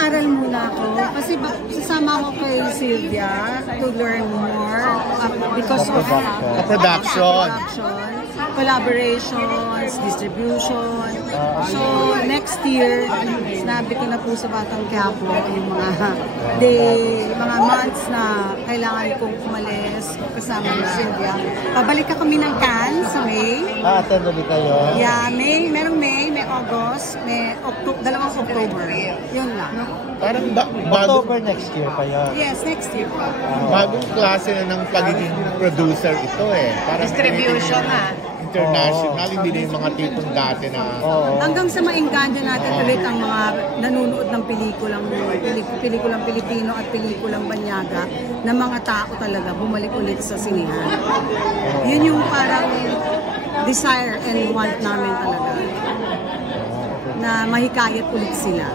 Nag-aaral muna ako kasi sasama ako kay Sylvia to learn more because of production, collaborations, distribution. So next year, sinabi ko na po sa Batang Quiapo yung mga months na kailangan kong umalis kasama ni Sylvia. Pabalik ka kami ng Cannes sa May. Attend ulit kayo? Yeah, merong May, may August, may dalawang October. Yun lang. Parang October next year pa yan. Yes, next year. Bagong klase na ng pagiging producer ito eh. Parang distribution na. International, hindi na yung mga tipong dati na... Hanggang sa maengganyo natin ulit ang mga nanonood ng pelikulang Pilipino at pelikulang Banyaga na mga tao talaga bumalik ulit sa sinihan. Yun yung parang desire and want namin talaga na mahikayat ulit sila.